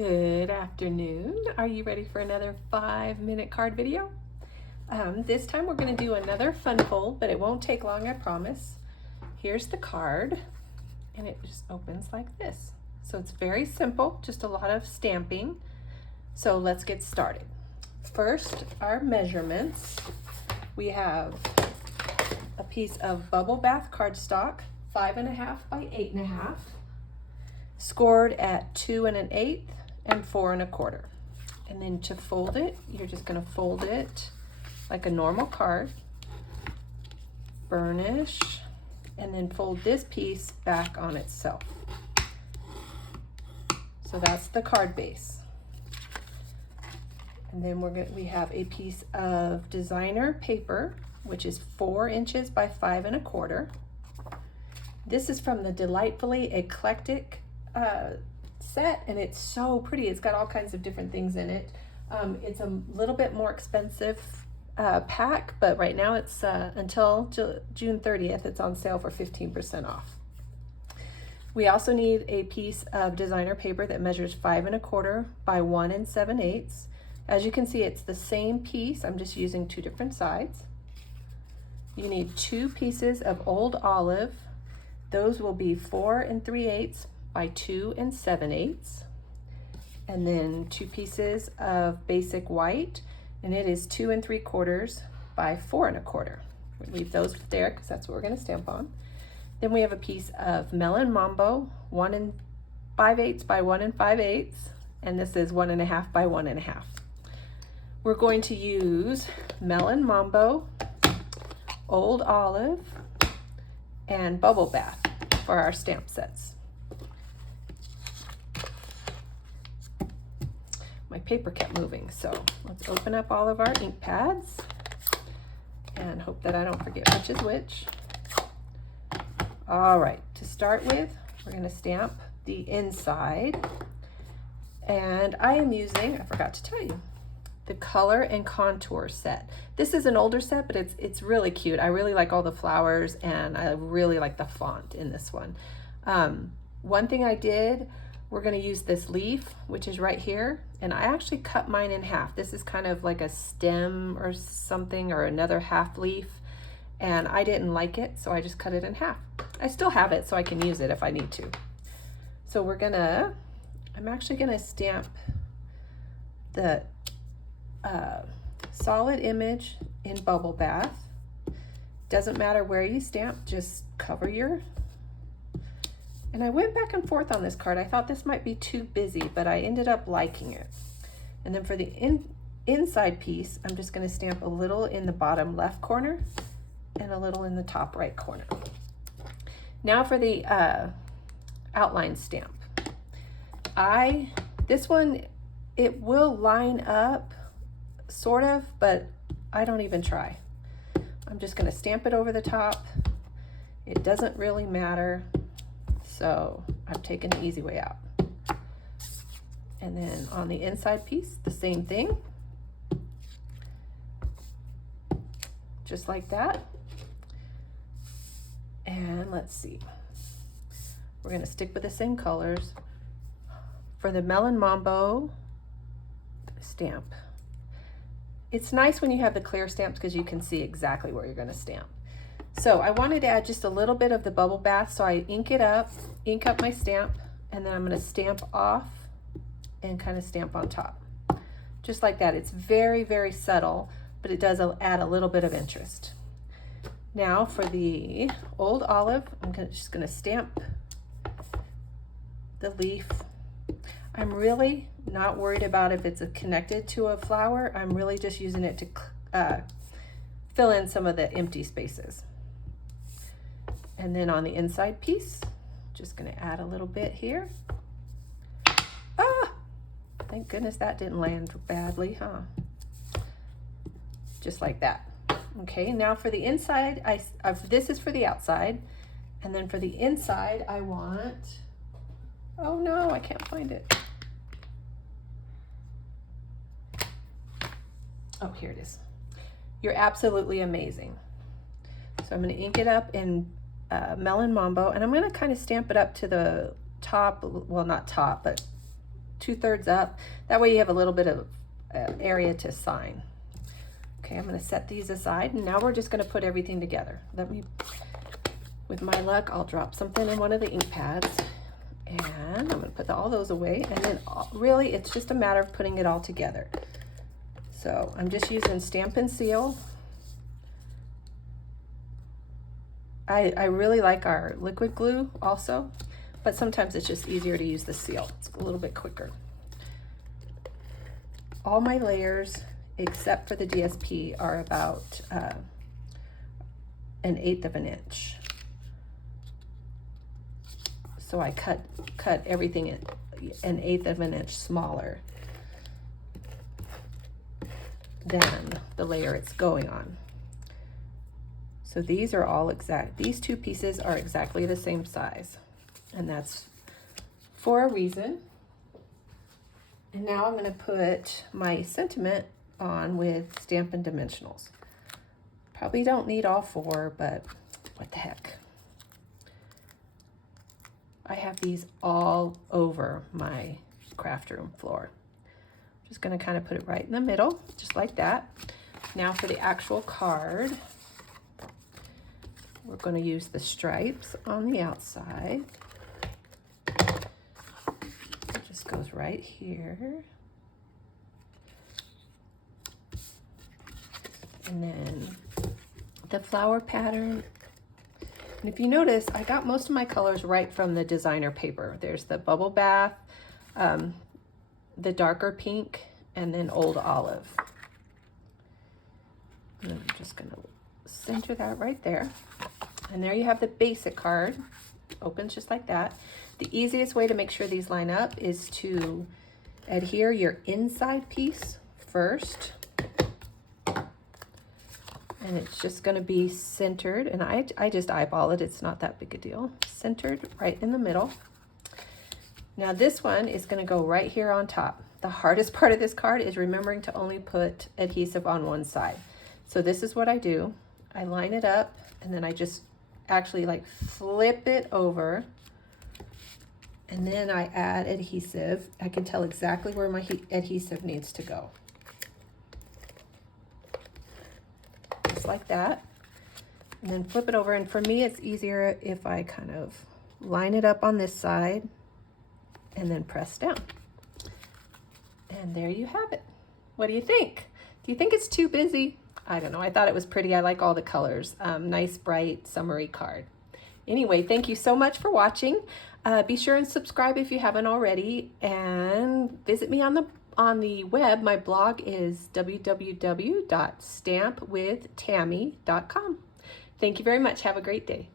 Good afternoon. Are you ready for another 5-minute card video? This time we're going to do another fun fold, but it won't take long, I promise. Here's the card, and it just opens like this. So it's very simple, just a lot of stamping. So let's get started. First, our measurements. We have a piece of bubble bath cardstock, 5.5 by 8.5, scored at 2 1/8 and 4 1/4. And then to fold it, you're just going to fold it like a normal card, burnish, and then fold this piece back on itself. So that's the card base. And then we have a piece of designer paper, which is 4 inches by 5 1/4. This is from the Delightfully Eclectic set, and it's so pretty. It's got all kinds of different things in it. It's a little bit more expensive pack, but right now it's until June 30th, it's on sale for 15% off. We also need a piece of designer paper that measures 5 1/4 by 1 7/8. As you can see, it's the same piece. I'm just using 2 different sides. You need 2 pieces of old olive. Those will be 4 3/8 by 2 7/8. And then 2 pieces of basic white, and it is 2 3/4 by 4 1/4. We leave those there because that's what we're going to stamp on. Then we have a piece of Melon Mambo, 1 5/8 by 1 5/8, and this is 1.5 by 1.5. We're going to use Melon Mambo, Old Olive, and Bubble Bath for our stamp sets. My paper kept moving, so let's open up all of our ink pads and hope that I don't forget which is which. All right, to start with, we're going to stamp the inside, and I am using, I forgot to tell you, the Color and Contour set. This is an older set, but it's really cute. I really like all the flowers, and I really like the font in this one. One thing I did, we're going to use this leaf, which is right here, and I actually cut mine in half. This is kind of like a stem or something, or another half leaf, and I didn't like it, so I just cut it in half. I still have it, so I can use it if I need to. So I'm actually gonna stamp the solid image in Bubble Bath. Doesn't matter where you stamp, just cover your. And I went back and forth on this card. I thought this might be too busy, but I ended up liking it. And then for the inside piece, I'm just going to stamp a little in the bottom left corner and a little in the top right corner. Now for the outline stamp. This one, it will line up sort of, but I don't even try. I'm just going to stamp it over the top. It doesn't really matter. So I've taken the easy way out. And then on the inside piece, the same thing. Just like that. And let's see. We're going to stick with the same colors. For the Melon Mambo stamp, it's nice when you have the clear stamps because you can see exactly where you're going to stamp. So I wanted to add just a little bit of the Bubble Bath, so I ink up my stamp, and then I'm going to stamp off and kind of stamp on top. Just like that. It's very, very subtle, but it does add a little bit of interest. Now for the Old Olive, I'm just going to stamp the leaf. I'm really not worried about if it's connected to a flower. I'm really just using it to fill in some of the empty spaces. And then on the inside piece, just going to add a little bit here. Ah, thank goodness that didn't land badly, huh? Just like that. Okay, now for the inside, this is for the outside. And then for the inside, I want, oh no, I can't find it. Oh, here it is. You're absolutely amazing. So I'm going to ink it up in Melon Mambo, and I'm going to kind of stamp it up to the top, well, not top, but 2/3 up. That way you have a little bit of area to sign. Okay, I'm gonna set these aside, and now we're just gonna put everything together. With my luck, I'll drop something in one of the ink pads, and I'm gonna put all those away, and then really it's just a matter of putting it all together. So I'm just using Stampin' Seal. I really like our liquid glue also, but sometimes it's just easier to use the seal. It's a little bit quicker. All my layers, except for the DSP, are about 1/8 of an inch. So I cut everything 1/8 of an inch smaller than the layer it's going on. So these are all exact. These two pieces are exactly the same size, and that's for a reason. And now I'm going to put my sentiment on with Stampin' Dimensionals. Probably don't need all 4, but what the heck. I have these all over my craft room floor. Just going to kind of put it right in the middle, just like that. Now for the actual card, we're going to use the stripes on the outside. It just goes right here. And then the flower pattern. And if you notice, I got most of my colors right from the designer paper. There's the Bubble Bath, the darker pink, and then Old Olive. And I'm just going to center that right there. And there you have the basic card. Opens just like that. The easiest way to make sure these line up is to adhere your inside piece first. And it's just going to be centered. And I just eyeball it. It's not that big a deal. Centered right in the middle. Now this one is going to go right here on top. The hardest part of this card is remembering to only put adhesive on one side. So this is what I do. I line it up, and then I just actually like flip it over, and then I add adhesive. I can tell exactly where my adhesive needs to go. Just like that. And then flip it over, and for me it's easier if I kind of line it up on this side and then press down. And there you have it. What do you think? Do you think it's too busy? I don't know. I thought it was pretty. I like all the colors. Nice, bright, summery card. Anyway, thank you so much for watching. Be sure and subscribe if you haven't already, and visit me on the web. My blog is www.stampwithtammy.com. Thank you very much. Have a great day.